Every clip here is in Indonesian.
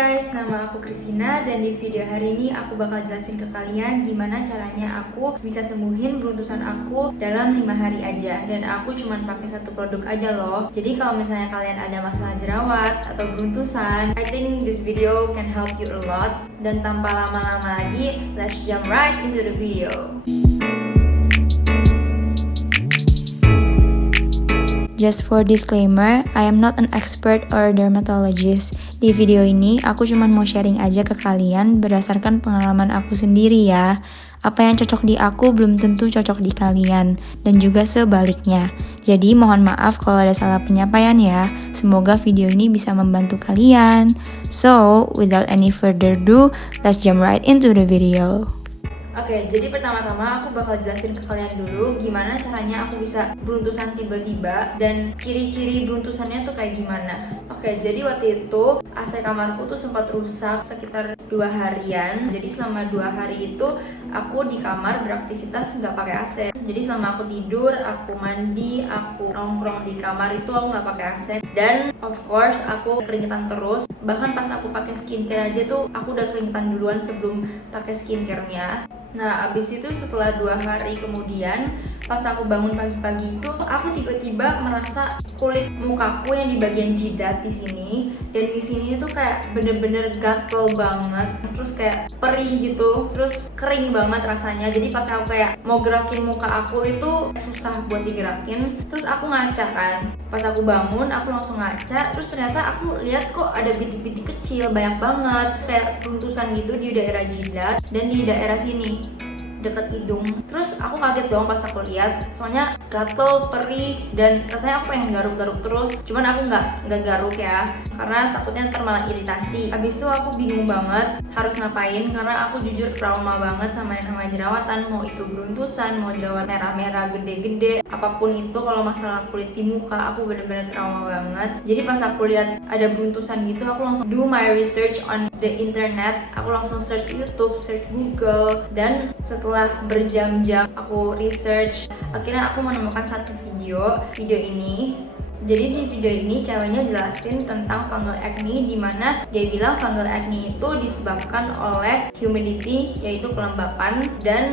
guys, nama aku Christina dan di video hari ini aku bakal jelasin ke kalian gimana caranya aku bisa sembuhin beruntusan aku dalam 5 hari aja. Dan aku cuma pakai satu produk aja loh. Jadi kalau misalnya kalian ada masalah jerawat atau beruntusan, I think this video can help you a lot. Dan tanpa lama-lama lagi, let's jump right into the video. Just for disclaimer, I am not an expert or dermatologist. Di video ini, aku cuma mau sharing aja ke kalian berdasarkan pengalaman aku sendiri ya. Apa yang cocok di aku belum tentu cocok di kalian, dan juga sebaliknya. Jadi mohon maaf kalau ada salah penyampaian ya. Semoga video ini bisa membantu kalian. So, without any further ado, let's jump right into the video. Oke, jadi pertama-tama aku bakal jelasin ke kalian dulu gimana caranya aku bisa beruntusan tiba-tiba dan ciri-ciri beruntusannya tuh kayak gimana. Oke, jadi waktu itu AC kamarku tuh sempat rusak sekitar 2 harian. Jadi selama 2 hari itu aku di kamar beraktivitas nggak pakai AC. Jadi selama aku tidur, aku mandi, aku nongkrong di kamar itu aku nggak pakai AC. Dan of course aku keringetan terus. Bahkan pas aku pakai skincare aja tuh aku udah keringetan duluan sebelum pakai skincare-nya. Nah, abis itu setelah 2 hari kemudian, pas aku bangun pagi-pagi itu, aku tiba-tiba merasa kulit mukaku yang di bagian jidat di sini dan di sini itu kayak bener-bener gatel banget, terus kayak perih gitu, terus kering banget rasanya. Jadi pas aku kayak mau gerakin muka aku itu susah buat digerakin. Terus aku ngaca kan, pas aku bangun aku langsung ngaca, terus ternyata aku lihat kok ada bintik-bintik kecil banyak banget, kayak beruntusan gitu di daerah jidat dan di daerah sini dekat hidung. Terus aku kaget dong pas aku lihat, soalnya gatel, perih, dan rasanya aku pengen garuk-garuk terus. Cuman aku nggak garuk ya, karena takutnya ntar malah iritasi. Abis itu aku bingung banget harus ngapain, karena aku jujur trauma banget sama yang namanya jerawatan. Mau itu beruntusan, mau jerawat merah-merah gede-gede, apapun itu, kalau masalah kulit di muka aku bener-bener trauma banget. Jadi pas aku lihat ada beruntusan gitu, aku langsung do my research on the internet. Aku langsung search YouTube, search Google, dan setelah berjam-jam aku research, akhirnya aku menemukan satu video ini. Jadi di video ini ceweknya jelasin tentang fungal acne, dimana dia bilang fungal acne itu disebabkan oleh humidity, yaitu kelembapan, dan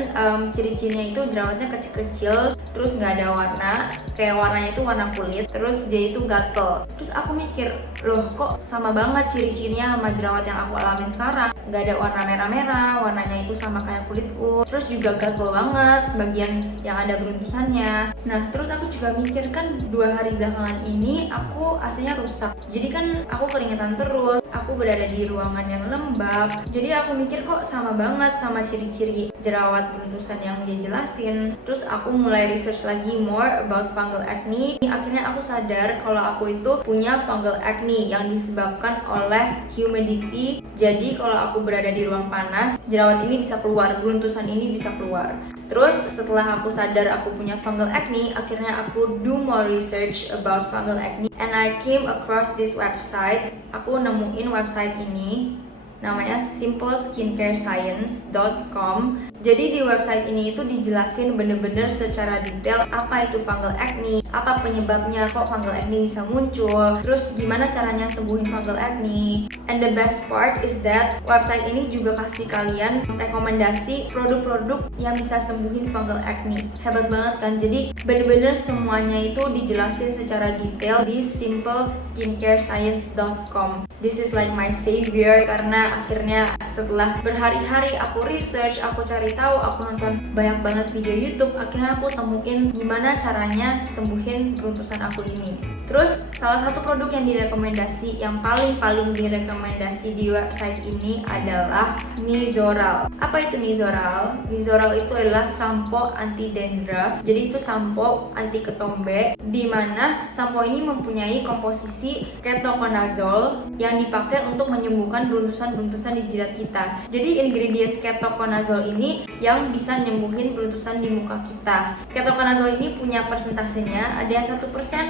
ciri-cirinya itu jerawatnya kecil-kecil, terus nggak ada warna, kayak warnanya itu warna kulit, terus dia itu gatel. Terus aku mikir, loh kok sama banget ciri-cirinya sama jerawat yang aku alamin sekarang, nggak ada warna merah-merah, warnanya itu sama kayak kulitku, terus juga gatel banget bagian yang ada beruntusannya. Nah terus aku juga mikir kan 2 hari belakangan ini aku AC-nya rusak, jadi kan aku keringetan terus, aku berada di ruangan yang lembab. Jadi aku mikir kok sama banget sama ciri-ciri jerawat beruntusan yang dia jelasin. Terus aku mulai research lagi more about fungal acne. Akhirnya aku sadar kalau aku itu punya fungal acne yang disebabkan oleh humidity. Jadi kalau aku berada di ruang panas, jerawat ini bisa keluar, beruntusan ini bisa keluar. Terus setelah aku sadar aku punya fungal acne, akhirnya aku do more research about fungal acne, and I came across this website. Aku nemuin website ini, namanya simpleskincarescience.com. Jadi di website ini itu dijelasin bener-bener secara detail apa itu fungal acne, apa penyebabnya, kok fungal acne bisa muncul, terus gimana caranya sembuhin fungal acne. And the best part is that website ini juga kasih kalian rekomendasi produk-produk yang bisa sembuhin fungal acne. Hebat banget kan? Jadi bener-bener semuanya itu dijelasin secara detail di simpleskincarescience.com. This is like my savior, karena akhirnya setelah berhari-hari aku research, aku cari tahu, aku nonton banyak banget video YouTube, akhirnya aku temuin gimana caranya sembuhin beruntusan aku ini. Terus salah satu produk yang direkomendasi, yang paling direkomendasi di website ini adalah Nizoral. Apa itu Nizoral? Nizoral itu adalah sampo anti dandruff. Jadi itu sampo anti ketombe, di mana sampo ini mempunyai komposisi ketoconazole yang dipakai untuk menyembuhkan beruntusan-beruntusan di jidat kita. Jadi ingredients ketoconazole ini yang bisa nyembuhin beruntusan di muka kita. Ketoconazole ini punya persentasenya, ada yang 1%,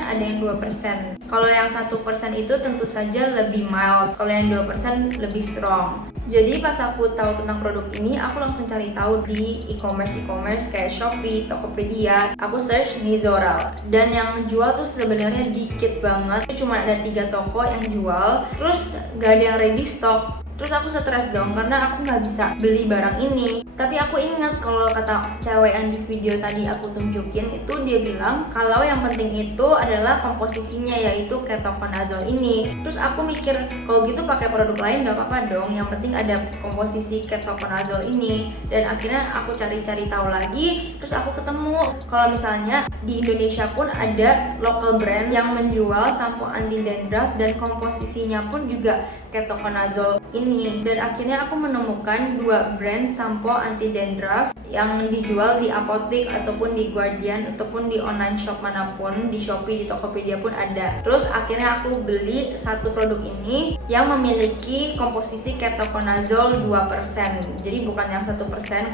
ada yang 2%. 2%. Kalau yang 1% itu tentu saja lebih mild, kalau yang 2% lebih strong. Jadi pas aku tahu tentang produk ini, aku langsung cari tahu di e-commerce kayak Shopee, Tokopedia. Aku search Nizoral, dan yang jual tuh sebenarnya dikit banget. Cuma ada 3 toko yang jual, terus gak ada yang ready stock. Terus aku stres dong karena aku nggak bisa beli barang ini. Tapi aku ingat kalau kata cewek yang di video tadi aku tunjukin itu, dia bilang kalau yang penting itu adalah komposisinya, yaitu ketoconazole ini. Terus aku mikir kalau gitu pakai produk lain nggak apa-apa dong, yang penting ada komposisi ketoconazole ini. Dan akhirnya aku cari-cari tahu lagi, terus aku ketemu kalau misalnya di Indonesia pun ada local brand yang menjual sampo anti dandruff dan komposisinya pun juga ketoconazole ini. Dan akhirnya aku menemukan 2 brand sampo anti dandruff yang dijual di apotek ataupun di Guardian ataupun di online shop manapun, di Shopee, di Tokopedia pun ada. Terus akhirnya aku beli satu produk ini yang memiliki komposisi ketoconazole 2%. Jadi bukan yang 1%,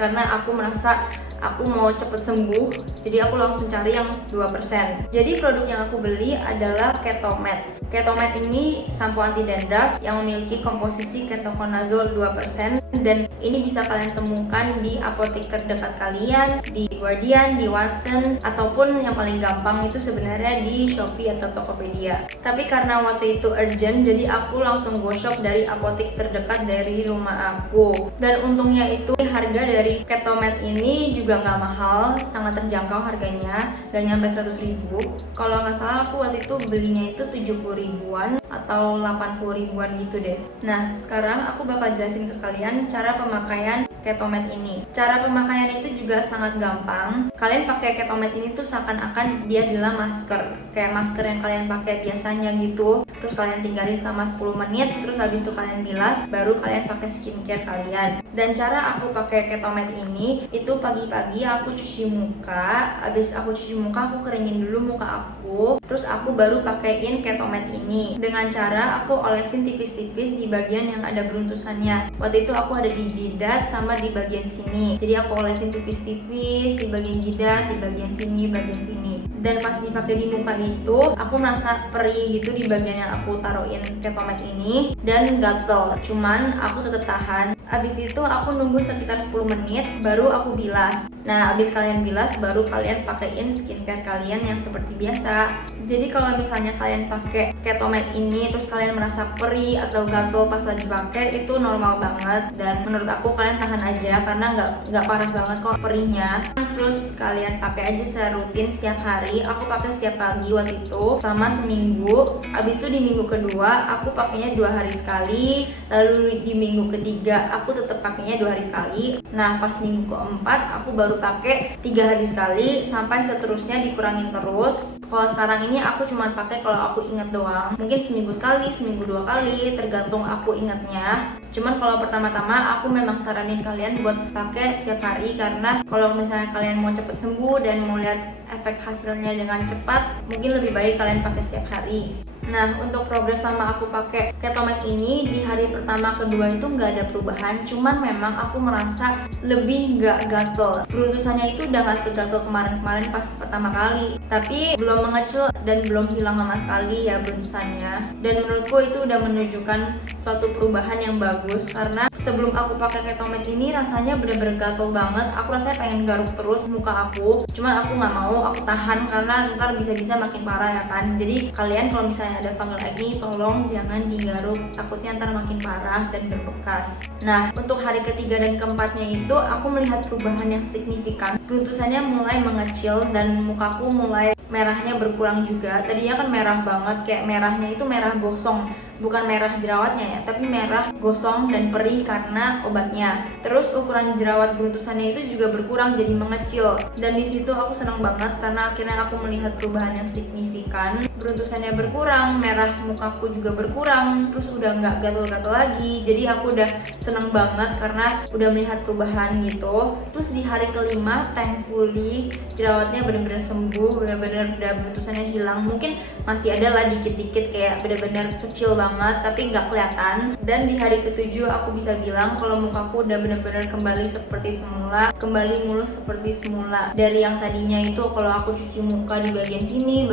karena aku merasa aku mau cepet sembuh, jadi aku langsung cari yang 2%. Jadi produk yang aku beli adalah Ketomed. Ketomed ini sampo anti dandruff yang memiliki komposisi ketoconazole 2%, dan ini bisa kalian temukan di apotek terdekat kalian, di Guardian, di Watsons, ataupun yang paling gampang itu sebenarnya di Shopee atau Tokopedia. Tapi karena waktu itu urgent, jadi aku langsung go shop dari apotek terdekat dari rumah aku. Dan untungnya itu harga dari Ketomed ini juga nggak mahal, sangat terjangkau harganya, gak nyampe 100.000. Kalau nggak salah aku waktu itu belinya itu 70.000-an atau 80.000-an gitu deh. Nah, sekarang aku bakal jelasin ke kalian cara pemakaian Ketomed ini. Cara pemakaiannya itu juga sangat gampang. Kalian pakai Ketomed ini tuh seakan-akan dia adalah masker, kayak masker yang kalian pakai biasanya gitu. Terus kalian tinggalin selama 10 menit, terus habis itu kalian bilas, baru kalian pakai skincare kalian. Dan cara aku pakai Ketomed ini itu pagi-pagi aku cuci muka, habis aku cuci muka aku keringin dulu muka aku, terus aku baru pakaiin Ketomed ini dengan cara aku olesin tipis-tipis di bagian yang ada beruntusannya. Waktu itu aku ada di jidat sama di bagian sini, jadi aku olesin tipis-tipis di bagian jidat, di bagian sini, bagian sini. Dan pas dipakai di muka itu aku merasa perih gitu di bagian yang aku taruhin Ketomed ini, dan gatel, cuman aku tetap tahan. Abis itu aku nunggu sekitar 10 menit baru aku bilas. Nah, abis kalian bilas baru kalian pakaiin skincare kalian yang seperti biasa. Jadi kalau misalnya kalian pakai Ketomed ini terus kalian merasa perih atau gatel pas lagi pakai, itu normal banget, dan menurut aku kalian tahan aja karena nggak parah banget kok perihnya. Terus kalian pakai aja secara rutin setiap hari. Aku pakai setiap pagi waktu itu selama seminggu. Abis itu di minggu kedua aku pakainya 2 hari sekali, lalu di minggu ketiga aku tetap pakainya 2 hari sekali. Nah, pas minggu keempat aku baru pakai 3 hari sekali, sampai seterusnya dikurangin terus. Kalau sekarang ini aku cuma pakai kalau aku inget doang, mungkin seminggu sekali, seminggu 2 kali, tergantung aku ingetnya. Cuman kalau pertama-tama aku memang saranin kalian buat pakai setiap hari, karena kalau misalnya kalian mau cepet sembuh dan mau lihat efek hasilnya dengan cepat, mungkin lebih baik kalian pakai setiap hari. Nah, untuk progres sama aku pakai Ketomed ini di hari pertama kedua itu nggak ada perubahan, cuman memang aku merasa lebih nggak gatel. Beruntusannya itu udah nggak segatel kemarin-kemarin pas pertama kali, tapi belum mengecil dan belum hilang sama sekali ya beruntusannya. Dan menurutku itu udah menunjukkan suatu perubahan yang bagus, karena sebelum aku pakai Ketomed ini rasanya bener-bener gatel banget. Aku rasanya pengen garuk terus muka aku, cuman aku nggak mau, aku tahan karena ntar bisa-bisa makin parah ya kan. Jadi kalian kalau misalnya ada fungal acne, tolong jangan digaruk, takutnya ntar makin parah dan berbekas. Nah, untuk hari ketiga dan keempatnya itu aku melihat perubahan yang signifikan. Beruntusannya mulai mengecil dan mukaku mulai merahnya berkurang juga. Tadinya kan merah banget, kayak merahnya itu merah gosong, bukan merah jerawatnya ya, tapi merah gosong dan perih karena obatnya. Terus ukuran jerawat beruntusannya itu juga berkurang jadi mengecil, dan di situ aku senang banget karena akhirnya aku melihat perubahan yang signifikan. Beruntusannya berkurang, merah mukaku juga berkurang, terus udah nggak gatel-gatel lagi. Jadi aku udah seneng banget karena udah melihat perubahan gitu. Terus di hari kelima, thankfully jerawatnya benar-benar sembuh, benar-benar udah beruntusannya hilang. Mungkin masih ada lah dikit-dikit kayak benar-benar kecil banget banget tapi nggak kelihatan. Dan di hari ke-7 aku bisa bilang kalau mukaku udah bener-bener kembali seperti semula, kembali mulus seperti semula. Dari yang tadinya itu kalau aku cuci muka di bagian sini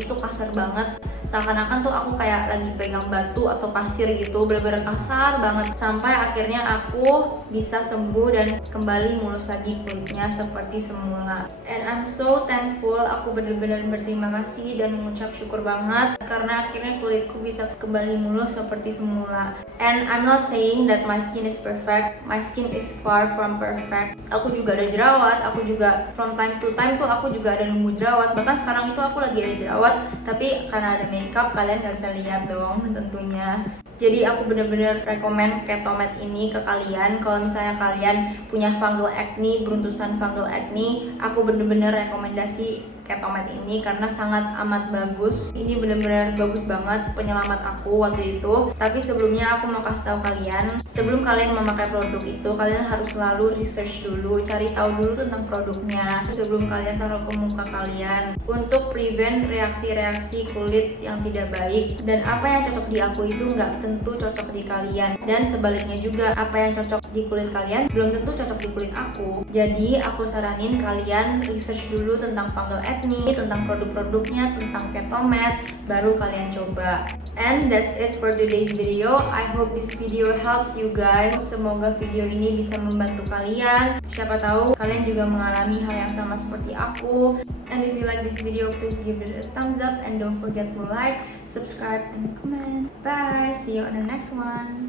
itu kasar banget, seakan-akan tuh aku kayak lagi pegang batu atau pasir gitu, bener-bener kasar banget. Sampai akhirnya aku bisa sembuh dan kembali mulus lagi kulitnya seperti semula. And I'm so thankful, aku bener-bener berterima kasih dan mengucap syukur banget karena akhirnya kulitku bisa kembali mulus seperti semula. And I'm not saying that my skin is perfect, my skin is far from perfect. Aku juga ada jerawat, aku juga from time to time tuh aku juga ada nemu jerawat. Bahkan sekarang itu aku lagi ada jerawat, tapi karena ada makeup kalian gak bisa lihat dong tentunya. Jadi aku bener-bener rekomen Ketomed ini ke kalian. Kalau misalnya kalian punya fungal acne, beruntusan fungal acne, aku bener-bener rekomendasi Ketomed ini karena sangat amat bagus. Ini bener-bener bagus banget penyelamat aku waktu itu. Tapi sebelumnya aku mau kasih tahu kalian, sebelum kalian memakai produk itu, kalian harus selalu research dulu, cari tahu dulu tentang produknya sebelum kalian taruh ke muka kalian untuk prevent reaksi-reaksi kulit yang tidak baik. Dan apa yang cocok di aku itu nggak tentu cocok di kalian, dan sebaliknya juga apa yang cocok di kulit kalian belum tentu cocok di kulit aku. Jadi aku saranin kalian research dulu tentang fungal acne, tentang produk-produknya, tentang Ketomed, baru kalian coba. And that's it for today's video. I hope this video helps you guys. Semoga video ini bisa membantu kalian. Siapa tahu kalian juga mengalami hal yang sama seperti aku. And if you like this video, please give it a thumbs up and don't forget to like, subscribe, and comment. Bye! See you on the next one.